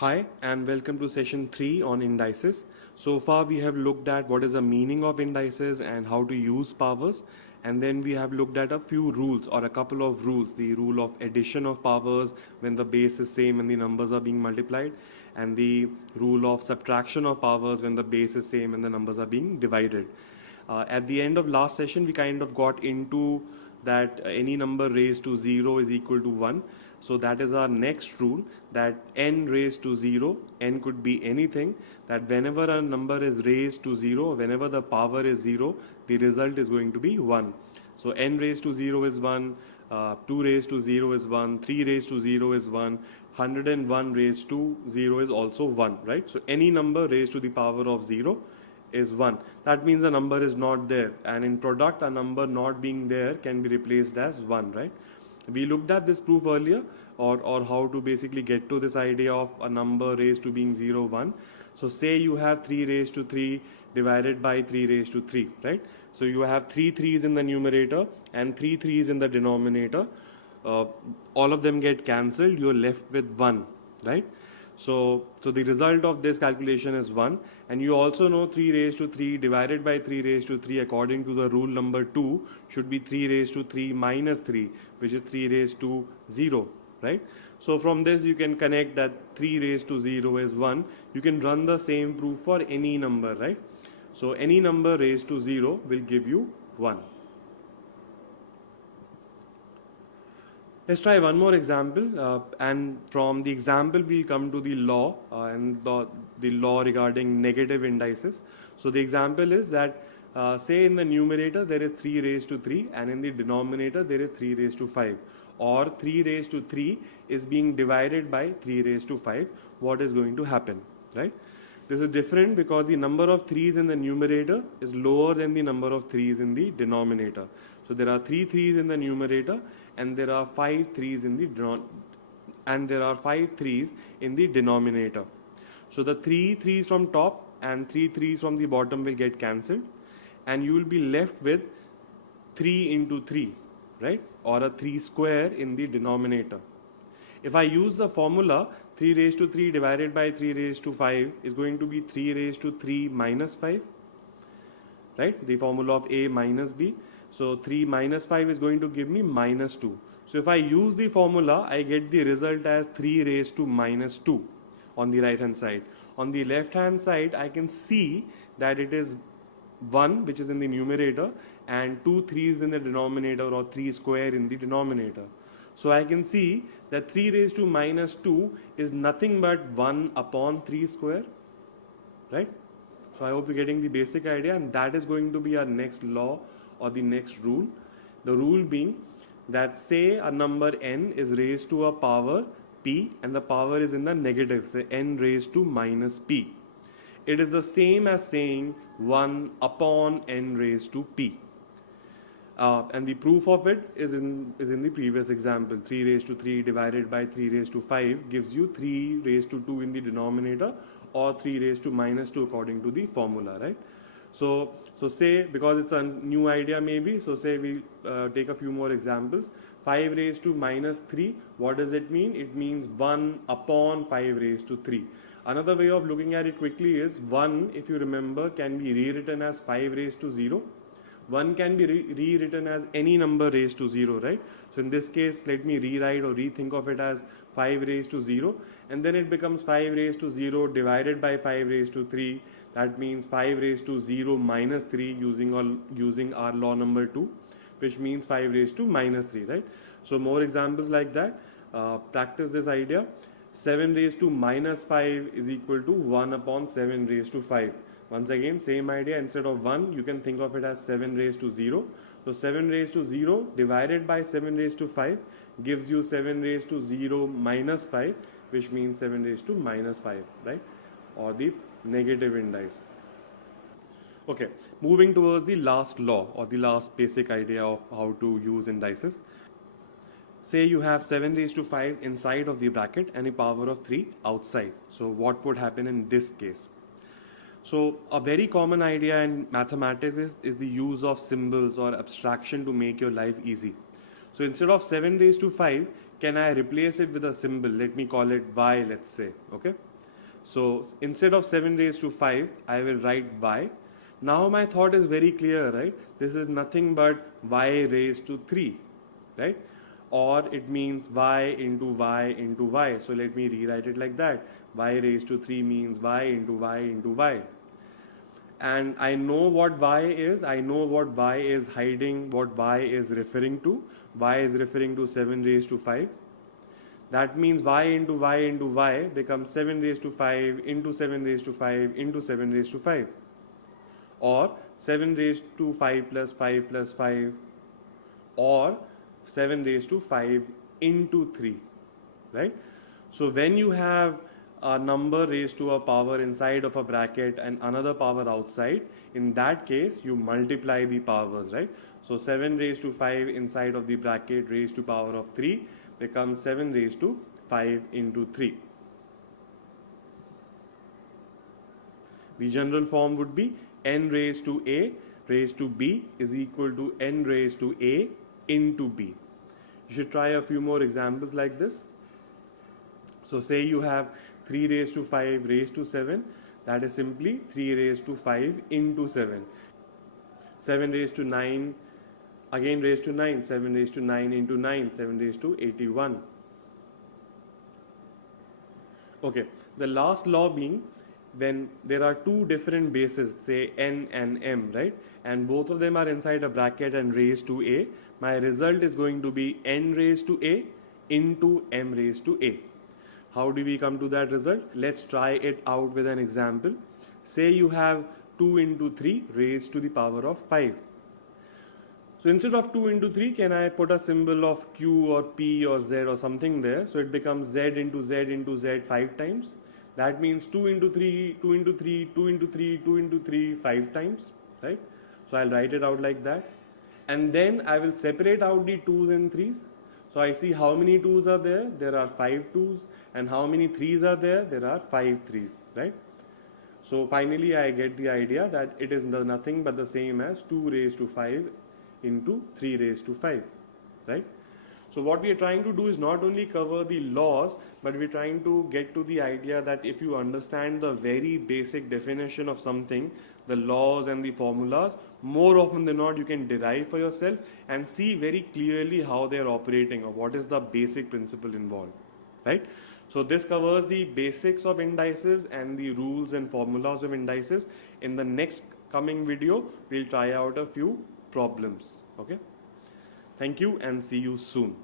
Hi and welcome to session 3 on indices. So far we have looked at what is the meaning of indices and how to use powers, and then we have looked at a few rules or a couple of rules. The rule of addition of powers when the base is same and the numbers are being multiplied, and the rule of subtraction of powers when the base is same and the numbers are being divided. At the end of last session we kind of got into that any number raised to 0 is equal to 1. So that is our next rule, that n raised to 0, n could be anything, that whenever a number is raised to 0, whenever the power is 0, the result is going to be 1. So n raised to 0 is 1, 2 raised to 0 is 1, 3 raised to 0 is 1, 101 raised to 0 is also 1, right? So any number raised to the power of 0 is 1. That means the number is not there, and in product a number not being there can be replaced as 1, right? We looked at this proof earlier, or how to basically get to this idea of a number raised to being 0, 1. So say you have 3 raised to 3 divided by 3 raised to 3, right? So you have 3 3's in the numerator and 3 3's in the denominator. All of them get cancelled, you're left with 1, right? So the result of this calculation is 1, and you also know 3 raised to 3 divided by 3 raised to 3 according to the rule number 2 should be 3 raised to 3 minus 3, which is 3 raised to 0, right? So from this you can connect that 3 raised to 0 is 1. You can run the same proof for any number, right? So any number raised to 0 will give you 1. Let's try one more example, and from the example we'll come to the law and the law regarding negative indices. So the example is that say in the numerator there is 3 raised to 3 and in the denominator there is 3 raised to 5, or 3 raised to 3 is being divided by 3 raised to 5. What is going to happen, right? This is different because the number of 3's in the numerator is lower than the number of 3's in the denominator. So there are 3 3's in the numerator and there are 5 3's in the denominator. So the 3 3's from top and 3 3's from the bottom will get cancelled, and you will be left with 3 into 3, right? Or a 3 square in the denominator. If I use the formula, 3 raised to 3 divided by 3 raised to 5 is going to be 3 raised to 3 minus 5, right? The formula of A minus B. So 3 minus 5 is going to give me minus 2. So if I use the formula, I get the result as 3 raised to minus 2 on the right hand side. On the left hand side, I can see that it is 1 which is in the numerator and 2 3's in the denominator, or 3 square in the denominator. So I can see that 3 raised to minus 2 is nothing but 1 upon 3 square, right? So I hope you're getting the basic idea, and that is going to be our next law or the next rule. The rule being that say a number n is raised to a power p and the power is in the negative, say n raised to minus p. It is the same as saying 1 upon n raised to p. And the proof of it is in the previous example. 3 raised to 3 divided by 3 raised to 5 gives you 3 raised to 2 in the denominator, or 3 raised to minus 2 according to the formula, right? So say, because it's a new idea maybe, so say we take a few more examples. 5 raised to minus 3, what does it mean? It means 1 upon 5 raised to 3. Another way of looking at it quickly is 1, if you remember, can be rewritten as 5 raised to 0. 1 can be rewritten as any number raised to 0, right? So in this case, let me rewrite or rethink of it as 5 raised to 0, and then it becomes 5 raised to 0 divided by 5 raised to 3. That means 5 raised to 0 minus 3 using our law number 2, which means 5 raised to minus 3, right? So more examples like that. Practice this idea. 7 raised to minus 5 is equal to 1 upon 7 raised to 5. Once again, same idea. Instead of 1, you can think of it as 7 raised to 0. So 7 raised to 0 divided by 7 raised to 5 gives you 7 raised to 0 minus 5, which means 7 raised to minus 5, right? Or the negative indice. Okay, moving towards the last law or the last basic idea of how to use indices. Say you have 7 raised to 5 inside of the bracket and a power of 3 outside. So what would happen in this case? So a very common idea in mathematics is the use of symbols or abstraction to make your life easy. So instead of 7 raised to 5, can I replace it with a symbol? Let me call it y, let's say, okay? So instead of 7 raised to 5, I will write y. Now my thought is very clear, right? This is nothing but y raised to 3, right? Or it means y into y into y. So let me rewrite it like that. Y raised to 3 means y into y into y. And I know what y is. I know what y is hiding, what y is referring to. Y is referring to 7 raised to 5. That means y into y into y becomes 7 raised to 5 into 7 raised to 5 into 7 raised to 5. Or 7 raised to 5 plus 5 plus 5. Or 7 raised to 5 into 3. Right? So when you have a number raised to a power inside of a bracket and another power outside, in that case you multiply the powers, right? So 7 raised to 5 inside of the bracket raised to power of 3 becomes 7 raised to 5 into 3. The general form would be n raised to a raised to b is equal to n raised to a into b. You should try a few more examples like this. So say you have 3 raised to 5 raised to 7, that is simply 3 raised to 5 into 7. 7 raised to 9, again raised to 9, 7 raised to 9 into 9, 7 raised to 81. Okay, the last law being when there are two different bases, say n and m, right? And both of them are inside a bracket and raised to a, my result is going to be n raised to a into m raised to a. How do we come to that result? Let's try it out with an example. Say you have 2 into 3 raised to the power of 5. So instead of 2 into 3, can I put a symbol of Q or P or Z or something there? So it becomes Z into Z into Z 5 times. That means 2 into 3, 2 into 3, 2 into 3, 2 into 3, 5 times, right? So I'll write it out like that. And then I will separate out the 2's and 3's. So I see how many 2's are there. There are 5 2's. And how many 3's are there? There are 5 3's, right? So finally I get the idea that it is nothing but the same as 2 raised to 5 into 3 raised to 5, right? So what we are trying to do is not only cover the laws, but we're trying to get to the idea that if you understand the very basic definition of something, the laws and the formulas, more often than not you can derive for yourself and see very clearly how they are operating or what is the basic principle involved, right? So this covers the basics of indices and the rules and formulas of indices. In the next coming video, we'll try out a few problems. Okay. Thank you and see you soon.